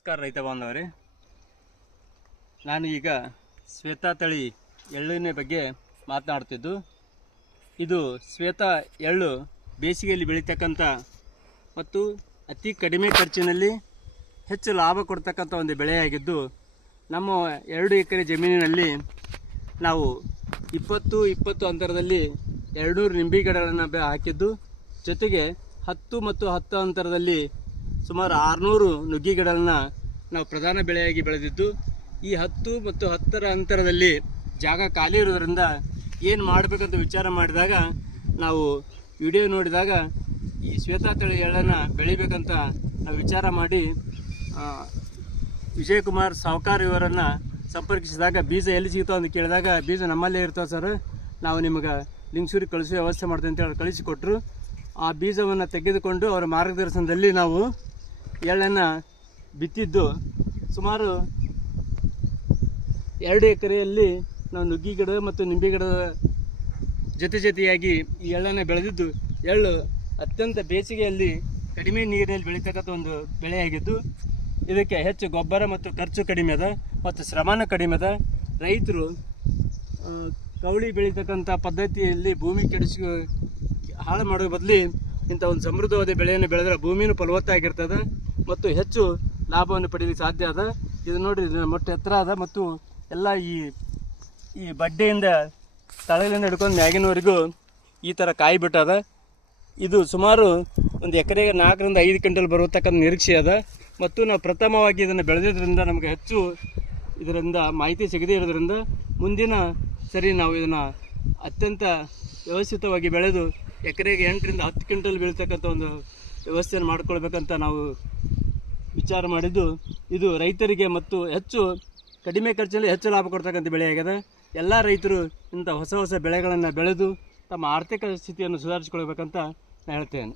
ನಮಸ್ಕಾರ ರೈತ ಬಾಂಧವರೇ. ನಾನು ಈಗ ಶ್ವೇತಾ ತಳಿ ಎಳ್ಳಿನ ಬಗ್ಗೆ ಮಾತನಾಡ್ತಿದ್ದು. ಇದು ಶ್ವೇತಾ ಎಳ್ಳು ಬೇಸಿಗೆಯಲ್ಲಿ ಬೆಳೀತಕ್ಕಂಥ ಮತ್ತು ಅತಿ ಕಡಿಮೆ ಖರ್ಚಿನಲ್ಲಿ ಹೆಚ್ಚು ಲಾಭ ಕೊಡ್ತಕ್ಕಂಥ ಒಂದು ಬೆಳೆಯಾಗಿದ್ದು, ನಮ್ಮ ಎರಡು ಎಕರೆ ಜಮೀನಿನಲ್ಲಿ ನಾವು ಇಪ್ಪತ್ತು ಇಪ್ಪತ್ತು ಅಂತರದಲ್ಲಿ ಎರಡು ನಿಂಬೆ ಗಿಡಗಳನ್ನು ಹಾಕಿದ್ದು. ಜೊತೆಗೆ ಹತ್ತು ಮತ್ತು ಹತ್ತು ಅಂತರದಲ್ಲಿ ಸುಮಾರು ಆರುನೂರು ನುಗ್ಗಿ ಗಿಡಗಳನ್ನ ನಾವು ಪ್ರಧಾನ ಬೆಳೆಯಾಗಿ ಬೆಳೆದಿದ್ದು, ಈ ಹತ್ತು ಮತ್ತು ಹತ್ತರ ಅಂತರದಲ್ಲಿ ಜಾಗ ಖಾಲಿ ಇರೋದ್ರಿಂದ ಏನು ಮಾಡಬೇಕಂತ ವಿಚಾರ ಮಾಡಿದಾಗ, ನಾವು ವಿಡಿಯೋ ನೋಡಿದಾಗ ಈ ಶ್ವೇತಾ ತಳಿ ಎಳ್ಳನ್ನು ಬೆಳಿಬೇಕಂತ ನಾವು ವಿಚಾರ ಮಾಡಿ ವಿಜಯಕುಮಾರ್ ಸಾವ್ಕಾರ್ ಇವರನ್ನು ಸಂಪರ್ಕಿಸಿದಾಗ, ಬೀಜ ಎಲ್ಲಿ ಸಿಗ್ತಾವ ಅಂತ ಕೇಳಿದಾಗ, ಬೀಜ ನಮ್ಮಲ್ಲೇ ಇರ್ತಾವೆ ಸರ್, ನಾವು ನಿಮಗೆ ಲಿಂಗಸೂರಿಗೆ ಕಳಿಸೋ, ವ್ಯವಸ್ಥೆ ಮಾಡ್ತೀವಿ ಅಂತೇಳಿ ಕಳಿಸಿಕೊಟ್ರು. ಆ ಬೀಜವನ್ನು ತೆಗೆದುಕೊಂಡು ಅವರ ಮಾರ್ಗದರ್ಶನದಲ್ಲಿ ನಾವು ಎಳ್ಳನ್ನು ಬಿತ್ತಿದ್ದು ಸುಮಾರು ಎರಡು ಎಕರೆಯಲ್ಲಿ ನಾವು ನುಗ್ಗಿ ಗಿಡ ಮತ್ತು ನಿಂಬೆ ಗಿಡದ ಜೊತೆ ಜೊತೆಯಾಗಿ ಈ ಎಳ್ಳನ್ನು ಬೆಳೆದಿದ್ದು, ಎಳ್ಳು ಅತ್ಯಂತ ಬೇಸಿಗೆಯಲ್ಲಿ ಕಡಿಮೆ ನೀರಿನಲ್ಲಿ ಬೆಳೀತಕ್ಕಂಥ ಒಂದು ಬೆಳೆಯಾಗಿದ್ದು, ಇದಕ್ಕೆ ಹೆಚ್ಚು ಗೊಬ್ಬರ ಮತ್ತು ಖರ್ಚು ಕಡಿಮೆ ಅದ ಮತ್ತು ಶ್ರಮನೂ ಕಡಿಮೆ ಅದ. ರೈತರು ಕವಳಿ ಬೆಳೀತಕ್ಕಂಥ ಪದ್ಧತಿಯಲ್ಲಿ ಭೂಮಿ ಕೆಡಿಸಿ, ಹಾಳು ಮಾಡೋ ಬದಲಿ ಇಂಥ ಒಂದು ಸಮೃದ್ಧವಾದ ಬೆಳೆಯನ್ನು ಬೆಳೆದ್ರೆ ಭೂಮಿನೂ ಫಲವತ್ತಾಗಿರ್ತದೆ. ಮತ್ತು ಹೆಚ್ಚು ಲಾಭವನ್ನು ಪಡೀಲಿಕ್ಕೆ ಸಾಧ್ಯ ಅದ ಇದು ನೋಡಿ, ಇದು ಮೊಟ್ಟೆ ಎತ್ತರ ಅದ ಮತ್ತು ಎಲ್ಲ ಈ ಈ ಬಡ್ಡೆಯಿಂದ ತಳಗಳಿಂದ ಹಿಡ್ಕೊಂಡು ಮ್ಯಾಗಿನವರೆಗೂ ಈ ಥರ ಕಾಯಿ ಬಿಟ್ಟದ ಇದು ಸುಮಾರು ಒಂದು ಎಕರೆಗೆ ನಾಲ್ಕರಿಂದ ಐದು ಕ್ವಿಂಟಲ್ ಬರುವತಕ್ಕಂಥ ನಿರೀಕ್ಷೆ ಅದ ಮತ್ತು ನಾವು ಪ್ರಥಮವಾಗಿ ಇದನ್ನು ಬೆಳೆದಿದ್ದರಿಂದ ನಮಗೆ ಹೆಚ್ಚು ಇದರಿಂದ ಮಾಹಿತಿ ಸಿಗದೇ ಇರೋದ್ರಿಂದ ಮುಂದಿನ ಸರಿ ನಾವು ಇದನ್ನು ಅತ್ಯಂತ ವ್ಯವಸ್ಥಿತವಾಗಿ ಬೆಳೆದು ಎಕರೆಗೆ ಎಂಟರಿಂದ ಹತ್ತು ಕ್ವಿಂಟಲ್ ಬೀಳ್ತಕ್ಕಂಥ ಒಂದು ವ್ಯವಸ್ಥೆಯನ್ನು ಮಾಡಿಕೊಳ್ಬೇಕಂತ ನಾವು ವಿಚಾರ ಮಾಡಿದ್ದು, ಇದು ರೈತರಿಗೆ ಮತ್ತು ಹೆಚ್ಚು ಕಡಿಮೆ ಖರ್ಚಲ್ಲಿ ಹೆಚ್ಚು ಲಾಭ ಕೊಡ್ತಕ್ಕಂಥ ಬೆಳೆಯಾಗಿದೆ. ಎಲ್ಲ ರೈತರು ಇಂಥ ಹೊಸ ಹೊಸ ಬೆಳೆಗಳನ್ನು ಬೆಳೆದು ತಮ್ಮ ಆರ್ಥಿಕ ಸ್ಥಿತಿಯನ್ನು ಸುಧಾರಿಸಿಕೊಳ್ಬೇಕಂತ ನಾನು ಹೇಳ್ತೇನೆ.